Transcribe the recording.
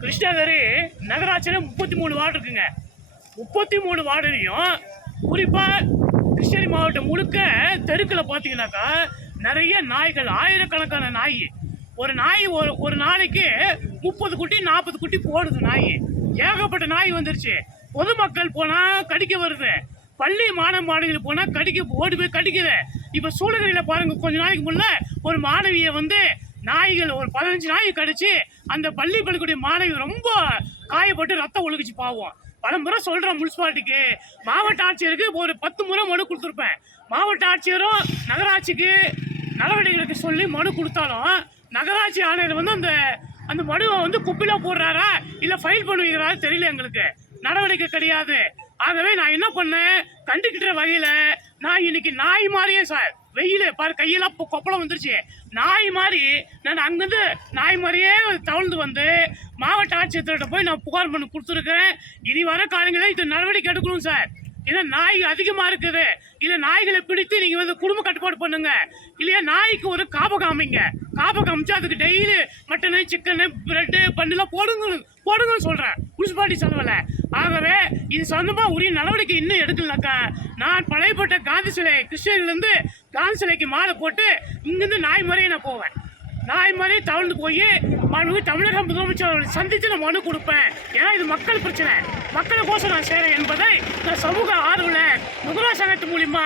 கிருஷ்ணகிரி நகராட்சியில் முப்பத்தி மூணு வார்டு இருக்குங்க. முப்பத்தி மூணு வார்டுலையும் குறிப்பாக கிருஷ்ணகிரி மாவட்டம் முழுக்க தெருக்களை பார்த்தீங்கன்னாக்கா நிறைய நாய்கள் ஆயிரக்கணக்கான நாய். ஒரு நாய் ஒரு ஒரு நாளைக்கு முப்பது குட்டி நாற்பது குட்டி போடுது நாய். ஏகப்பட்ட நாய் வந்துருச்சு. பொதுமக்கள் போனால் கடிக்க வருது. பள்ளி மாணவ மாணவிகள் போனால் கடிக்க ஓடி போய் கடிக்குது. இப்போ சூழ்நிலையில் பாருங்கள் கொஞ்ச நாளைக்கு முன்னே ஒரு மாணவியை வந்து நாய்கள் ஒரு பதினஞ்சு நாய் கடிச்சு அந்த பள்ளி பள்ளிக்கூடிய மாணவி ரொம்ப காயப்பட்டு ரத்தம் ஒழுகுச்சு பாவம். பல முறை சொல்கிறேன் முனிசிபாலிட்டிக்கு மாவட்ட ஆட்சியருக்கு ஒரு பத்து முறை மனு கொடுத்துருப்பேன். மாவட்ட ஆட்சியரும் நகராட்சிக்கு நடவடிக்கைகளுக்கு சொல்லி மனு கொடுத்தாலும் நகராட்சி ஆணையர் வந்து அந்த அந்த மனுவை வந்து குப்பில போடுறாரா இல்லை ஃபைல் பண்ணுவீங்கிறாரா தெரியல எங்களுக்கு. நடவடிக்கை கிடையாது. ஆகவே நான் என்ன பண்ணேன்? கண்டுக்கிட்ட வகையில் நான் இன்னைக்கு நாய் மாதிரியே சார். வெயில் பாரு கையெல்லாம் கொப்பளம் வந்துருச்சு. நாய் மாதிரி நான் அங்கேருந்து நாய் மாதிரியே தவழ்ந்து வந்து மாவட்ட ஆட்சியர்கிட்ட போய் நான் புகார் பண்ணி கொடுத்துருக்கேன் இனி வர காலங்களில் இது நடவடிக்கை எடுக்கணும் சார். ஏன்னா நாய் அதிகமாக இருக்குது. இல்லை நாய்களை பிடித்து நீங்கள் வந்து குடும்ப கட்டுப்பாடு பண்ணுங்க. இல்லையா நாய்க்கு ஒரு காப காமிங்க காப காமிச்சு அதுக்கு டெய்லி மட்டனு சிக்கனு பிரெட்டு பண்ணுலாம் போடுங்க போடுங்கன்னு சொல்கிறேன் முனிசிபாலிட்டி சொல்லவில்லை ஆகவே இது சொந்தமாக உரிய நடவடிக்கை இன்னும் எடுக்கலக்கா நான் பழையப்பட்ட காந்தி சிலை கிருஷ்ணகிரிலேருந்து காந்தி சிலைக்கு மாலை போட்டு இங்கேருந்து நாய் மாதிரியே நான் போவேன். நாய் மாதிரி தவழ்ந்து போய் மனு தமிழக முதலமைச்சர் சந்தித்து நான் மனு கொடுப்பேன். ஏன்னா இது மக்கள் பிரச்சனை. மக்களுக்கோசம் நான் செய்கிறேன் என்பதை நான் சமூக ஆர்வலர் முகலா சங்கத்து மூலிமா